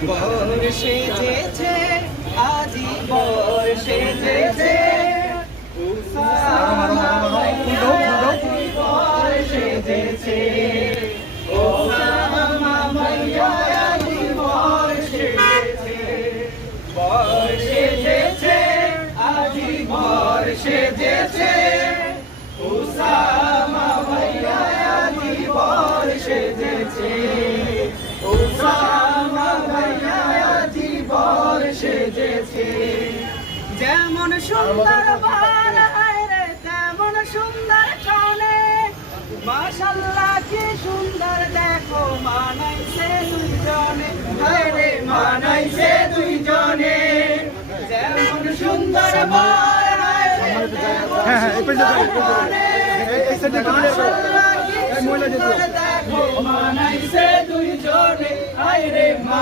বর সেজেছে আজি বর সেজেছে উসামা ভাইয়া বর সেজেছে উসামা ভাইয়া আজি বর সেজেছে বর সেজেছে আজি বর সেজেছে উসামা ভাইয়া আজি বর সেজেছে উসামা ভাইয়া আজি বর সেজেছে যেমন সুন্দর বাল রে তেমন সুন্দর কানে মাশাআল্লাহ কি সুন্দর দেখো মানাইছে দুইজনে রে মানাইছে দুইজনে যেমন সুন্দর বাল হ্যাঁ হ্যাঁ এই সাইডে দেখো মানাইছে দুইজনে হায় রে।